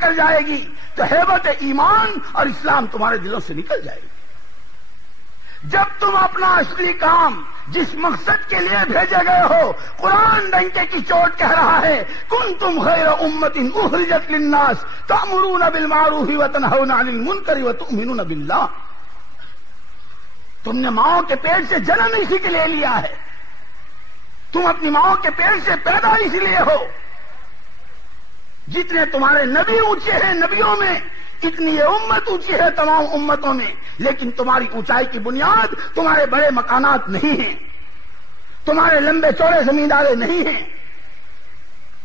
نکل جائے گی تو ہیبت ایمان اور اسلام تمہارے دلوں سے نکل جائے گی۔ جب تم اپنا اصلی کام جس مقصد کے لیے بھیجے گئے ہو، قرآن ڈنکے کی چوٹ کہہ رہا ہے کنتم خیر امۃ اخرجت للناس تأمرون بالمعروف وتنہون عن المنکر وتؤمنون باللہ۔ تم نے ماؤں کے پیٹ سے جنم اسی کے لیے لیا ہے، تم اپنی ماؤں کے پیٹ سے پیدا اسی لیے ہو۔ جتنے تمہارے نبی اونچے ہیں نبیوں میں، اتنی یہ امت اونچی ہے تمام امتوں میں، لیکن تمہاری اونچائی کی بنیاد تمہارے بڑے مکانات نہیں ہیں، تمہارے لمبے چوڑے زمیندارے نہیں ہیں،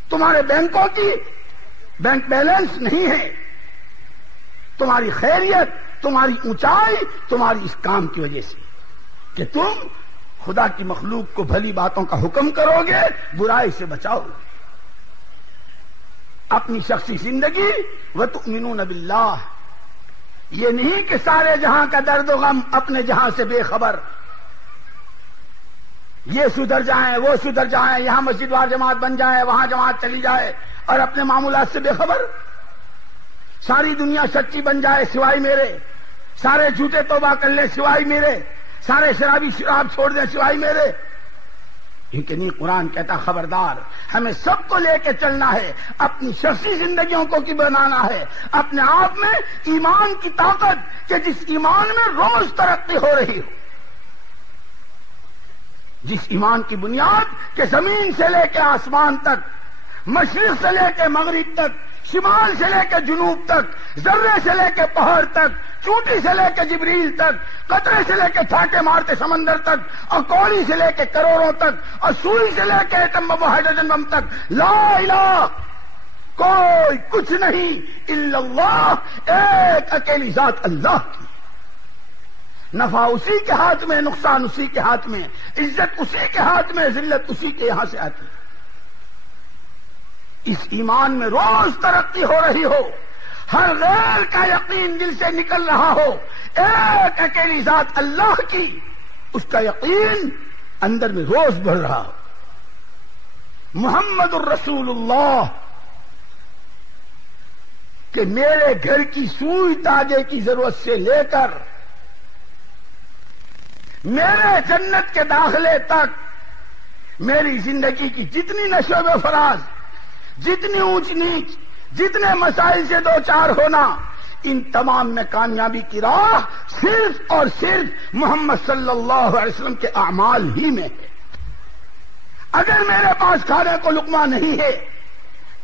تمہارے بینکوں کی بینک بیلنس نہیں ہے، تمہاری خیریت، تمہاری اونچائی تمہاری اس کام کی وجہ سے کہ تم خدا کی مخلوق کو بھلی باتوں کا حکم کرو گے، برائی سے بچاؤ گے۔ اپنی شخصی زندگی وتؤمنون باللہ، یہ نہیں کہ سارے جہاں کا درد و غم اپنے جہاں سے بے خبر، یہ سدھر جائیں وہ سدھر جائیں، یہاں مسجد وار جماعت بن جائے وہاں جماعت چلی جائے اور اپنے معمولات سے بے خبر، ساری دنیا سچی بن جائے سوائے میرے، سارے جھوٹے توبہ کر لیں سوائے میرے، سارے شرابی شراب چھوڑ دیں سوائے میرے۔ کیونکہ نہیں، قرآن کہتا خبردار، ہمیں سب کو لے کے چلنا ہے، اپنی شخصی زندگیوں کو کی بنانا ہے، اپنے آپ میں ایمان کی طاقت کہ جس ایمان میں روز ترقی ہو رہی ہو، جس ایمان کی بنیاد کہ زمین سے لے کے آسمان تک، مشرق سے لے کے مغرب تک، شمال سے لے کے جنوب تک، ذرے سے لے کے پہاڑ تک، چوٹی سے لے کے جبریل تک، قطرے سے لے کے چھاٹے مارتے سمندر تک، اور کوڑی سے لے کے کروڑوں تک، اور سوئی سے لے کے ایٹم بم ہائیڈروجن بم تک، لا الہ کوئی کچھ نہیں الا اللہ، ایک اکیلی ذات اللہ کی، نفع اسی کے ہاتھ میں، نقصان اسی کے ہاتھ میں، عزت اسی کے ہاتھ میں، ذلت اسی کے یہاں سے آتی ہے۔ اس ایمان میں روز ترقی ہو رہی ہو، ہر غیر کا یقین دل سے نکل رہا ہو، ایک اکیلی ذات اللہ کی، اس کا یقین اندر میں روز بڑھ رہا ہو۔ محمد الرسول اللہ کہ میرے گھر کی سوئی تاجے کی ضرورت سے لے کر میرے جنت کے داخلے تک میری زندگی کی جتنی نشو و فراز، جتنی اونچ نیچ، جتنے مسائل سے دو چار ہونا، ان تمام میں کامیابی کی راہ صرف اور صرف محمد صلی اللہ علیہ وسلم کے اعمال ہی میں ہے۔ اگر میرے پاس کھانے کو لقمہ نہیں ہے،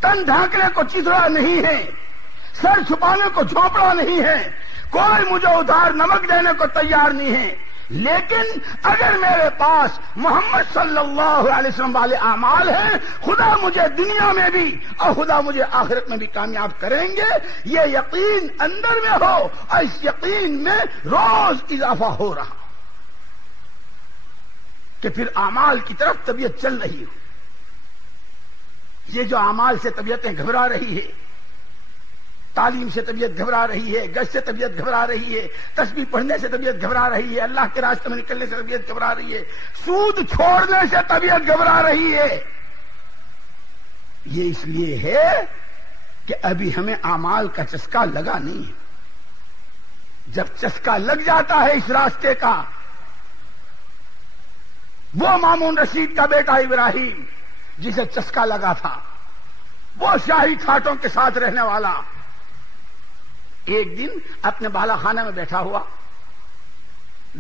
تن ڈھانکنے کو چترا نہیں ہے، سر چھپانے کو جھونپڑا نہیں ہے، کوئی مجھے ادھار نمک دینے کو تیار نہیں ہے، لیکن اگر میرے پاس محمد صلی اللہ علیہ وسلم والے اعمال ہیں، خدا مجھے دنیا میں بھی اور خدا مجھے آخرت میں بھی کامیاب کریں گے، یہ یقین اندر میں ہو اور اس یقین میں روز اضافہ ہو رہا کہ پھر اعمال کی طرف طبیعت چل رہی ہو۔ یہ جو اعمال سے طبیعتیں گھبرا رہی ہے، تعلیم سے طبیعت گھبرا رہی ہے، گشت سے طبیعت گھبرا رہی ہے، تسبیح پڑھنے سے طبیعت گھبرا رہی ہے، اللہ کے راستے میں نکلنے سے طبیعت گھبرا رہی ہے، سود چھوڑنے سے طبیعت گھبرا رہی ہے، یہ اس لیے ہے کہ ابھی ہمیں اعمال کا چسکا لگا نہیں ہے۔ جب چسکا لگ جاتا ہے اس راستے کا، وہ مامون رشید کا بیٹا ابراہیم جسے چسکا لگا تھا، وہ شاہی کھاٹوں کے ساتھ رہنے والا، ایک دن اپنے بالا خانہ میں بیٹھا ہوا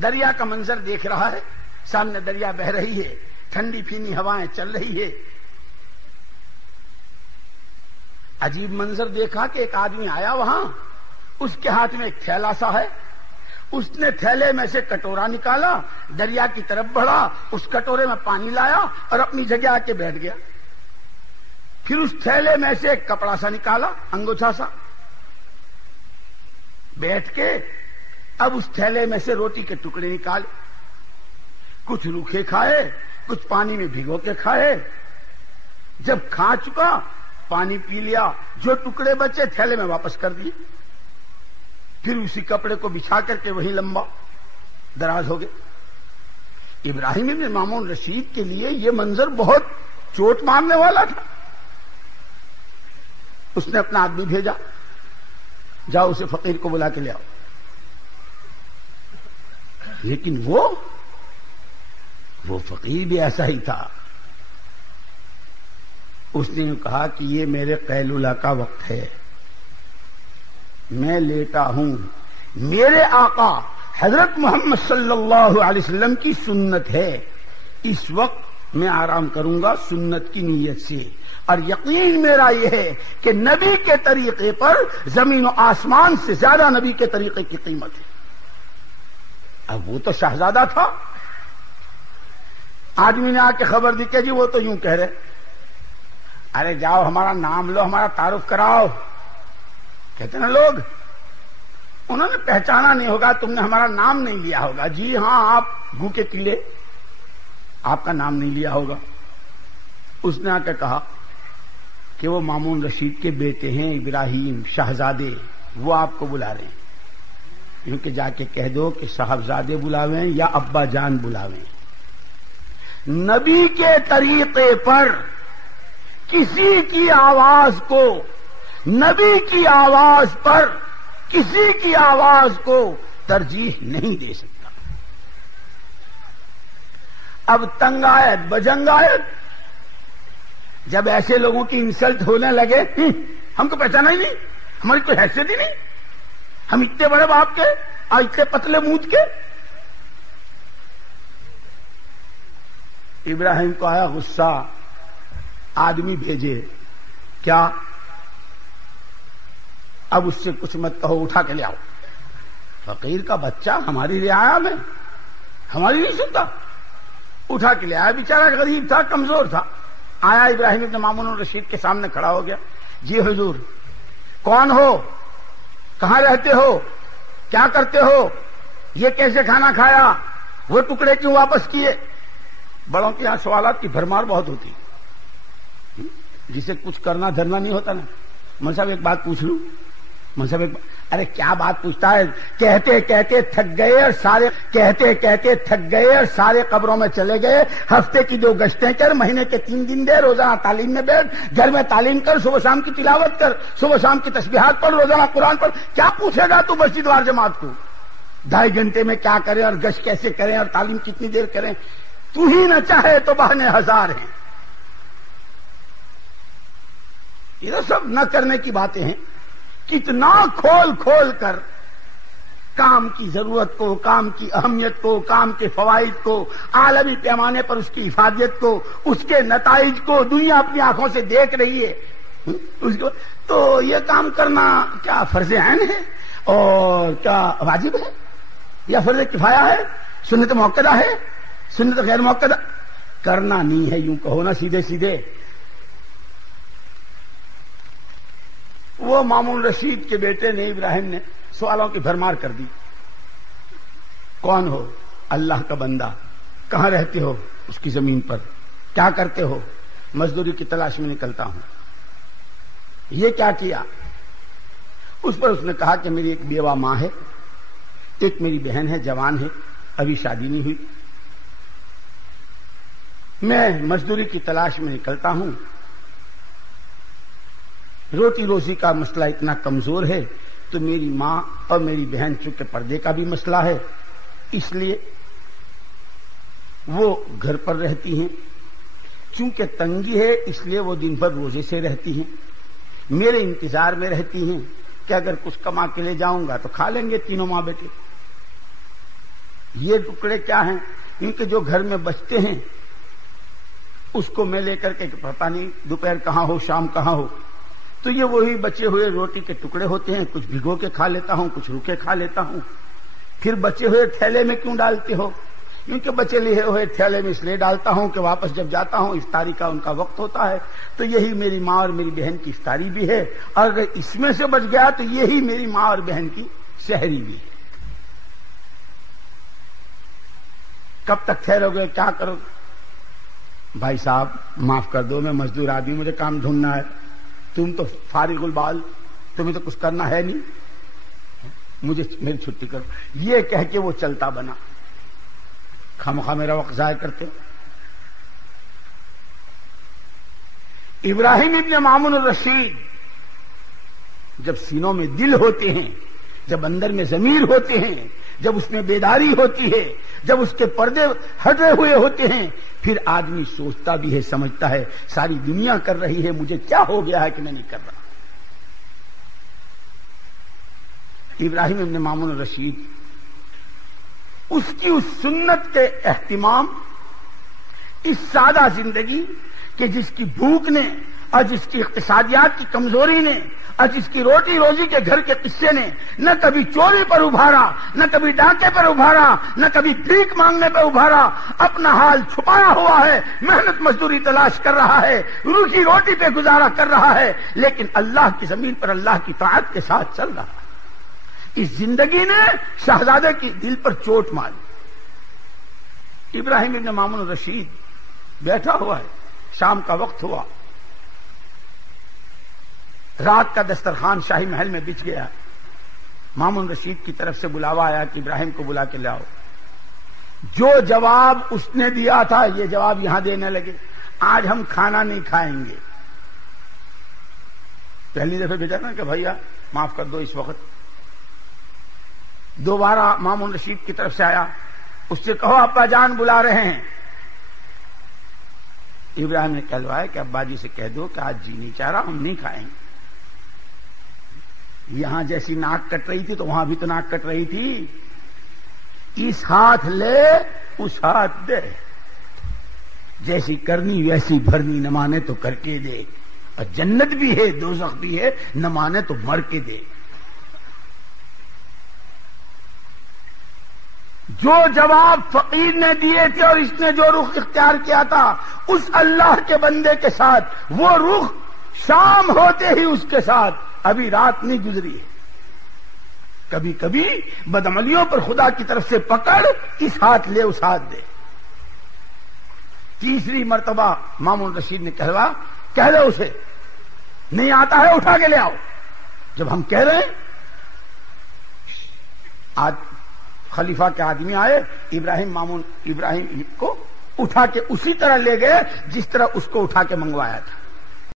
دریا کا منظر دیکھ رہا ہے، سامنے دریا بہ رہی ہے، ٹھنڈی پھینی ہوائیں چل رہی ہے۔ عجیب منظر دیکھا کہ ایک آدمی آیا وہاں، اس کے ہاتھ میں ایک تھیلا سا ہے، اس نے تھیلے میں سے کٹورا نکالا، دریا کی طرف بڑھا، اس کٹورے میں پانی لایا اور اپنی جگہ آ کے بیٹھ گیا۔ پھر اس تھیلے میں سے ایک کپڑا سا نکالا، انگوچھا سا، بیٹھ کے اب اس تھیلے میں سے روٹی کے ٹکڑے نکالے، کچھ روکھے کھائے، کچھ پانی میں بھگو کے کھائے۔ جب کھا چکا، پانی پی لیا، جو ٹکڑے بچے تھیلے میں واپس کر دیے، پھر اسی کپڑے کو بچھا کر کے وہی لمبا دراز ہو گئے۔ ابراہیم ابن مامون رشید کے لیے یہ منظر بہت چوٹ مارنے والا تھا۔ اس نے اپنا آدمی بھیجا، جاؤ اسے فقیر کو بلا کے لے آؤ. لیکن وہ فقیر بھی ایسا ہی تھا. اس نے کہا کہ یہ میرے قیلولہ کا وقت ہے، میں لیٹا ہوں. میرے آقا حضرت محمد صلی اللہ علیہ وسلم کی سنت ہے، اس وقت میں آرام کروں گا سنت کی نیت سے. اور یقین میرا یہ ہے کہ نبی کے طریقے پر زمین و آسمان سے زیادہ نبی کے طریقے کی قیمت ہے. اب وہ تو شہزادہ تھا. آدمی نے آ کے خبر دی کہ جی وہ تو یوں کہہ رہے. ارے جاؤ ہمارا نام لو، ہمارا تعارف کراؤ. کہتے نا لوگ، انہوں نے پہچانا نہیں ہوگا، تم نے ہمارا نام نہیں لیا ہوگا. جی ہاں، آپ گو کے کیڑے، آپ کا نام نہیں لیا ہوگا. اس نے آ کے کہا کہ وہ مامون رشید کے بیٹے ہیں ابراہیم شہزادے، وہ آپ کو بلا رہے ہیں. کیونکہ جا کے کہہ دو کہ صاحبزادے بلاویں یا ابا جان بلاویں. نبی کے طریقے پر کسی کی آواز کو، نبی کی آواز پر کسی کی آواز کو ترجیح نہیں دے سکتا. اب تنگایت بجنگایت، جب ایسے لوگوں کی انسلٹ ہونے لگے، ہم کو پہچانا ہی نہیں، ہماری کوئی حیثیت ہی نہیں، ہم اتنے بڑے باپ کے اور اتنے پتلے منہ کے. ابراہیم کو آیا غصہ، آدمی بھیجے. کیا؟ اب اس سے کچھ مت کہو، اٹھا کے لے آؤ. فقیر کا بچہ ہماری رعایا میں، ہماری نہیں سنتا. اٹھا کے لے آیا. بیچارہ غریب تھا، کمزور تھا. آیا ابراہیم ابن مامون الرشید کے سامنے کھڑا ہو گیا. جی حضور، کون ہو؟ کہاں رہتے ہو؟ کیا کرتے ہو؟ یہ کیسے کھانا کھایا؟ وہ ٹکڑے کیوں واپس کیے؟ بڑوں کے یہاں سوالات کی بھرمار بہت ہوتی، جسے کچھ کرنا دھرنا نہیں ہوتا نا. من صاحب ایک بات پوچھ لوں؟ من صاحب ایک ارے کیا بات پوچھتا ہے؟ کہتے کہتے تھک گئے اور سارے، کہتے کہتے تھک گئے اور سارے قبروں میں چلے گئے. ہفتے کی 2 گشتیں کر، مہینے کے 3 دن دے، روزانہ تعلیم میں بیٹھ، گھر میں تعلیم کر، صبح شام کی تلاوت کر، صبح شام کی تسبیحات پڑھ، روزانہ قرآن پڑھ. کیا پوچھے گا تو مسجد وار جماعت کو 2.5 گھنٹے میں کیا کریں اور گشت کیسے کریں اور تعلیم کتنی دیر کریں؟ تو ہی نہ چاہے تو بہانے ہزار ہیں. یہ تو سب نہ کرنے کی باتیں ہیں. کتنا کھول کھول کر کام کی ضرورت کو، کام کی اہمیت کو، کام کے فوائد کو، عالمی پیمانے پر اس کی افادیت کو، اس کے نتائج کو دنیا اپنی آنکھوں سے دیکھ رہی ہے. اس کو تو یہ کام کرنا کیا فرض عین ہے اور کیا واجب ہے یا فرض کفایہ ہے، سنت موقدہ ہے، سنت غیر موقدہ؟ کرنا نہیں ہے، یوں کہو نا سیدھے سیدھے. وہ مامون رشید کے بیٹے نے، ابراہیم نے سوالوں کی بھرمار کر دی. کون ہو؟ اللہ کا بندہ. کہاں رہتے ہو؟ اس کی زمین پر. کیا کرتے ہو؟ مزدوری کی تلاش میں نکلتا ہوں. یہ کیا کیا؟ اس پر اس نے کہا کہ میری ایک بیوہ ماں ہے، ایک میری بہن ہے، جوان ہے، ابھی شادی نہیں ہوئی. میں مزدوری کی تلاش میں نکلتا ہوں. روٹی روزی کا مسئلہ اتنا کمزور ہے تو میری ماں اور میری بہن چونکہ پردے کا بھی مسئلہ ہے، اس لیے وہ گھر پر رہتی ہیں. چونکہ تنگی ہے اس لیے وہ دن بھر روزے سے رہتی ہیں. میرے انتظار میں رہتی ہیں کہ اگر کچھ کما کے لے جاؤں گا تو کھا لیں گے تینوں ماں بیٹے. یہ ٹکڑے کیا ہیں؟ ان کے جو گھر میں بچتے ہیں اس کو میں لے کر کے پتہ نہیں دوپہر کہاں ہو، شام کہاں ہو. تو یہ وہی بچے ہوئے روٹی کے ٹکڑے ہوتے ہیں، کچھ بھگو کے کھا لیتا ہوں، کچھ روکے کھا لیتا ہوں. پھر بچے ہوئے تھیلے میں کیوں ڈالتے ہو؟ کیونکہ بچے لیے ہوئے تھیلے میں اس لیے ڈالتا ہوں کہ واپس جب جاتا ہوں افطاری کا ان کا وقت ہوتا ہے. تو یہی میری ماں اور میری بہن کی افطاری بھی ہے، اور اگر اس میں سے بچ گیا تو یہی میری ماں اور بہن کی سحری بھی ہے. کب تک ٹھہرو گے؟ کیا کرو؟ بھائی صاحب معاف کر دو، میں مزدور آدمی، مجھے کام ڈھونڈنا ہے. تم تو فارغ البال، تمہیں تو کچھ کرنا ہے نہیں، مجھے میری چھٹی کرو. یہ کہہ کے وہ چلتا بنا. خامخواہ میرا وقت ضائع کرتے. ابراہیم ابن مامون الرشید جب سینوں میں دل ہوتے ہیں، جب اندر میں ضمیر ہوتے ہیں، جب اس میں بیداری ہوتی ہے، جب اس کے پردے ہٹے ہوئے ہوتے ہیں، پھر آدمی سوچتا بھی ہے، سمجھتا ہے ساری دنیا کر رہی ہے، مجھے کیا ہو گیا ہے کہ میں نہیں کر رہا۔ ابراہیم ابن مامون الرشید اس کی اس سنت کے اہتمام، اس سادہ زندگی کہ جس کی بھوک نے اور جس کی اقتصادیات کی کمزوری نے اور جس کی روٹی روزی کے گھر کے قصے نے نہ کبھی چوری پر ابھارا، نہ کبھی ڈاکے پر ابھارا، نہ کبھی بھیک مانگنے پر ابھارا، اپنا حال چھپایا ہوا ہے، محنت مزدوری تلاش کر رہا ہے، روزی روٹی پہ گزارا کر رہا ہے، لیکن اللہ کی زمین پر اللہ کی طاعت کے ساتھ چل رہا ہے۔ اس زندگی نے شہزادے کی دل پر چوٹ ماری۔ ابراہیم ابن مامون الرشید بیٹھا ہوا ہے، شام کا وقت ہوا، رات کا دسترخوان شاہی محل میں بچھ گیا، مامون رشید کی طرف سے بلاوا آیا کہ ابراہیم کو بلا کے لاؤ۔ جو جواب اس نے دیا تھا یہ جواب یہاں دینے لگے، آج ہم کھانا نہیں کھائیں گے۔ پہلی دفعہ بھیجا نا کہ بھیا معاف کر دو، اس وقت دوبارہ مامون رشید کی طرف سے آیا، اس سے کہو ابا جان بلا رہے ہیں۔ ابراہیم نے کہلوایا کہ ابا جی سے کہہ دو کہ آج جی نہیں چاہ رہا، ہم نہیں کھائیں گے۔ یہاں جیسی ناک کٹ رہی تھی تو وہاں بھی تو ناک کٹ رہی تھی۔ اس ہاتھ لے اس ہاتھ دے، جیسی کرنی ویسی بھرنی، نہ مانے تو کر کے دے، اور جنت بھی ہے دوزخ بھی ہے، نہ مانے تو مر کے دے۔ جو جواب فقیر نے دیے تھے اور اس نے جو رخ اختیار کیا تھا، اس اللہ کے بندے کے ساتھ وہ رخ شام ہوتے ہی اس کے ساتھ ابھی رات نہیں گزری ہے۔ کبھی کبھی بدعملیوں پر خدا کی طرف سے پکڑ، اس ہاتھ لے اس ہاتھ دے۔ تیسری مرتبہ مامون رشید نے کہہ دو اسے، نہیں آتا ہے اٹھا کے لے آؤ۔ جب ہم کہہ رہے ہیں، آج خلیفہ کے آدمی آئے، ابراہیم کو اٹھا کے اسی طرح لے گئے جس طرح اس کو اٹھا کے منگوایا تھا۔